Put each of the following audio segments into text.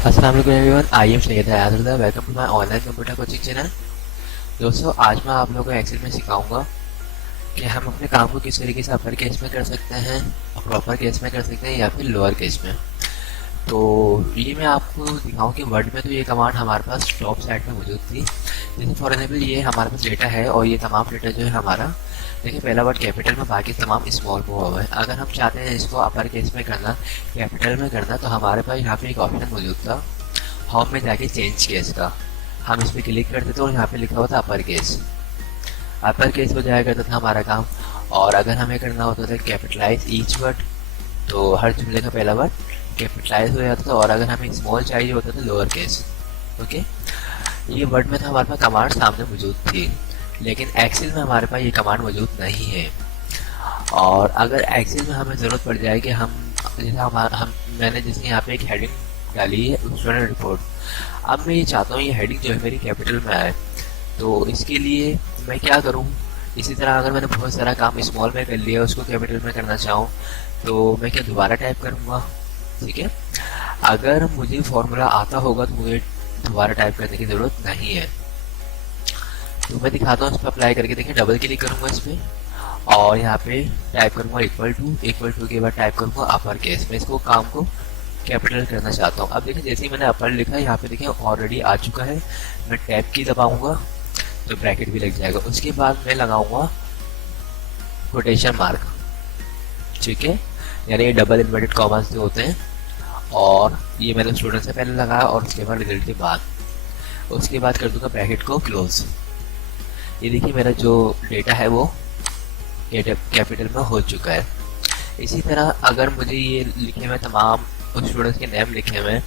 अस्सलाम वालेकुम everyone, I am Sayyed Hayatullah. Welcome to my online computer coaching channel. दोस्तों, आज मैं आप लोगों को एक्सेल में सिखाऊंगा कि हम अपने काम को किस तरीके से अपर केस में कर सकते हैं, प्रॉपर केस में कर सकते हैं या फिर लोअर केस में। तो ये मैं आपको दिखाऊं कि वर्ड में तो ये कमांड हमारे पास टॉप साइड में मौजूद थी। जैसे फॉर एग्जाम्पल ये हमारे पास डेटा है और ये तमाम डेटा जो है हमारा, देखिए पहला वर्ड कैपिटल में, बाकी तमाम स्मॉल में हुआ है। अगर हम चाहते हैं इसको अपर केस में करना, कैपिटल में करना, तो हमारे पास यहाँ पे एक ऑप्शन मौजूद था होम में जाके चेंज केस का। हम इस पर क्लिक करते थे और यहाँ पे लिखा हुआ था अपर केस हो जाया करता था हमारा काम। और अगर हमें करना होता था कैपिटलाइज ईच वर्ड, तो हर जुमले का पहला वर्ड कैपिटलाइज हो जाता था। और अगर हमें स्मॉल चाहिए होता था लोअर केस। ओके, ये वर्ड में था हमारे पास कमांड सामने मौजूद थी, लेकिन एक्सेल में हमारे पास ये कमांड मौजूद नहीं है। और अगर एक्सेल में हमें ज़रूरत पड़ जाए कि हम जैसे हम मैंने जैसे यहाँ पे एक हेडिंग डाली है स्टूडेंट रिपोर्ट। अब मैं ये चाहता हूँ ये हेडिंग जो है मेरी कैपिटल में आए, तो इसके लिए मैं क्या करूँ। इसी तरह अगर मैंने बहुत सारा काम स्मॉल में कर लिया, उसको कैपिटल में करना चाहूँ, तो मैं क्या दोबारा टाइप करूँगा। ठीक है, अगर मुझे फॉर्मूला आता होगा तो मुझे दोबारा टाइप करने की ज़रूरत नहीं है। तो मैं दिखाता हूँ इस पर अप्लाई करके। देखिए, डबल क्लिक करूँगा इस पर और यहाँ पे टाइप करूँगा इक्वल टू के बाद टाइप करूँगा अपर केस में। इसको काम को कैपिटल करना चाहता हूँ। अब देखिए, जैसे ही मैंने अपर लिखा है यहाँ पे देखिए ऑलरेडी आ चुका है। मैं टैब की दबाऊंगा तो ब्रैकेट भी लग जाएगा। उसके बाद मैं लगाऊंगा कोटेशन मार्क। ठीक है, यानी ये डबल इन्वर्टेड कॉमास जो होते हैं। और ये मैंने स्टूडेंट से पहले लगाया और उसके बाद रिजल्ट के बाद, उसके बाद कर दूंगा ब्रैकेट को क्लोज। ये देखिए मेरा जो डेटा है वो कैपिटल में हो चुका है। इसी तरह अगर मुझे ये लिखे हुए तमाम स्टूडेंट्स के नेम लिखे हुए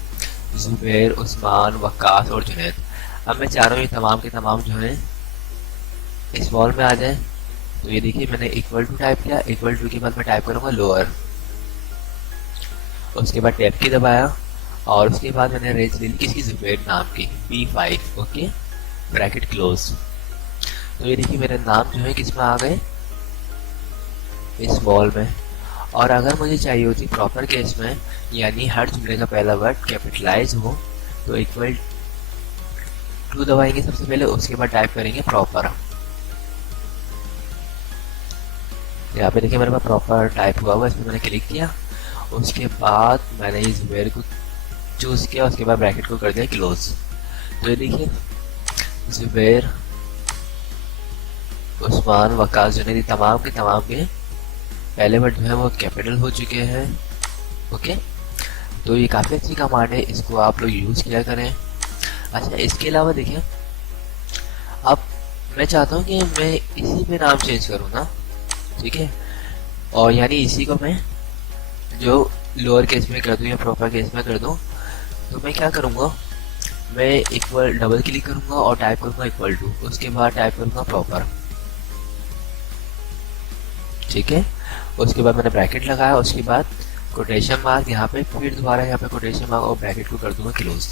जुबैर, उस्मान, वक्कास और जुनैद, अब मैं चाह रहा हूँ ये तमाम के तमाम जो है स्मॉल में आ जाए। तो ये देखिए मैंने इक्वल टू टाइप किया, इक्वल टू के बाद मैं टाइप करूँगा लोअर। उसके बाद टैब की दबाया और उसके बाद मैंने रेंज ले ली किसकी, जुबैर नाम की, P5। Okay, bracket close. तो ये देखिए मेरे नाम जो है किस में आ गए, स्मॉल में। और अगर मुझे चाहिए होती प्रॉपर केस में, यानी हर जुमले का पहला वर्ड कैपिटलाइज हो, तो इक्वल टू दबाएंगे सबसे पहले, उसके बाद टाइप करेंगे प्रॉपर। यहाँ पे देखिए मेरे पास प्रॉपर टाइप हुआ हुआ, इसमें मैंने क्लिक किया। उसके बाद मैंने इस जुबैर को चूज किया, उसके बाद ब्रैकेट को कर दिया क्लोज। तो ये देखिए जुबैर, उस्मान, वकास, जुनैद, तमाम के पहले वर्ड जो है वो कैपिटल हो चुके हैं। ओके, तो ये काफ़ी अच्छी कमांड है, इसको आप लोग यूज़ किया करें। अच्छा, इसके अलावा देखिए अब मैं चाहता हूँ कि मैं इसी पे नाम चेंज करूँ ना। ठीक है, और यानी इसी को मैं जो लोअर केस में कर दूँ या प्रॉपर केस में कर दूँ, तो मैं क्या करूँगा, मैं इक्वल डबल क्लिक करूँगा और टाइप करूँगा इक्वल टू, उसके बाद टाइप करूँगा प्रॉपर। ठीक है, उसके बाद मैंने ब्रैकेट लगाया, उसके बाद कोटेशन मार्क यहाँ पे, फिर दोबारा यहाँ पे कोटेशन मार्क और ब्रैकेट को कर दूंगा क्लोज।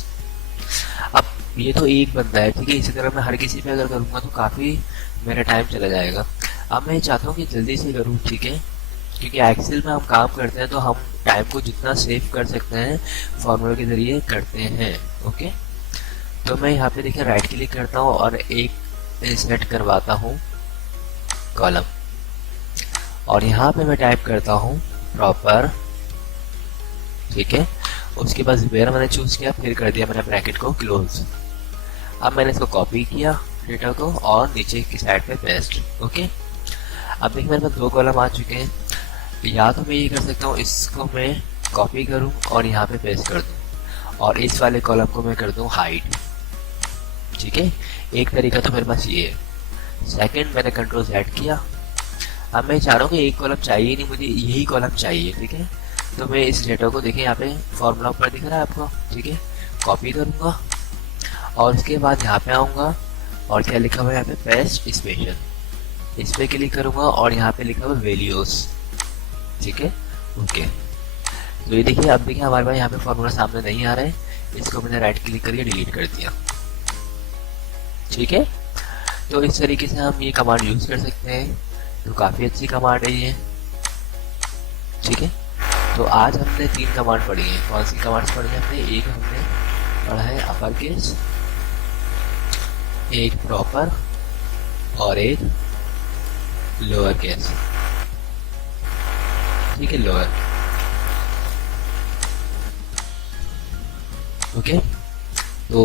अब ये तो एक बंदा है, ठीक है, इसी तरह मैं हर किसी पे अगर करूँगा तो काफ़ी मेरा टाइम चला जाएगा। अब मैं चाहता हूँ कि जल्दी से करूँ, ठीक है, क्योंकि एक्सेल में हम काम करते हैं तो हम टाइम को जितना सेव कर सकते हैं फॉर्मूला के ज़रिए करते हैं। ओके, तो मैं यहाँ पे देखिए राइट क्लिक करता हूँ और एक सेट करवाता हूँ कॉलम, और यहाँ पे मैं टाइप करता हूँ प्रॉपर। ठीक है, उसके बाद जुबैर मैंने चूज किया, फिर कर दिया मैंने ब्रैकेट को क्लोज। अब मैंने इसको कॉपी किया डेटा को और नीचे की साइड पे पेस्ट। ओके, अब देखिए मेरे पास दो कॉलम आ चुके हैं। या तो मैं ये कर सकता हूँ, इसको मैं कॉपी करूँ और यहाँ पे पेस्ट कर दूँ, और इस वाले कॉलम को मैं कर दूँ हाइड। ठीक है, एक तरीका तो मेरे पास ये है। सेकेंड, मैंने कंट्रोल Z किया। अब मैं चाह रहा हूँ कि एक कॉलम चाहिए नहीं, मुझे यही कॉलम चाहिए। ठीक है, तो मैं इस डेटा को देखिए यहाँ पे फॉर्मूला ऊपर दिख रहा है आपको। ठीक है, कॉपी करूँगा और उसके बाद यहाँ पे आऊँगा और क्या लिखा हुआ है यहाँ पे, पेस्ट स्पेशल, इस पे क्लिक करूँगा और यहाँ पे लिखा हुआ वैल्यूज। ठीक है, ओके, तो ये देखिए अब देखिए हमारे पास यहाँ पे फॉर्मूला सामने नहीं आ रहा है, इसको मैंने राइट क्लिक करके डिलीट कर दिया। ठीक है, तो इस तरीके से हम ये कमांड यूज़ कर सकते हैं, तो काफ़ी अच्छी कमांड है ये। ठीक है, तो आज हमने 3 कमांड पढ़ी हैं। कौन सी कमांड्स पढ़ी हैं हमने, एक हमने पढ़ा है अपर केस, एक प्रॉपर और एक लोअर केस। ठीक है, लोअर। ओके, तो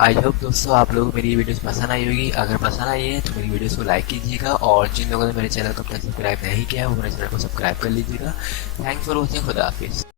आई होप दोस्तों आप लोगों को मेरी वीडियोस पसंद आई होगी। अगर पसंद आई है तो मेरी वीडियोस को लाइक कीजिएगा, और जिन लोगों ने मेरे चैनल को अब तक सब्सक्राइब नहीं किया है वो मेरे चैनल को सब्सक्राइब कर लीजिएगा। Thanks for watching. खुदा हाफिज़।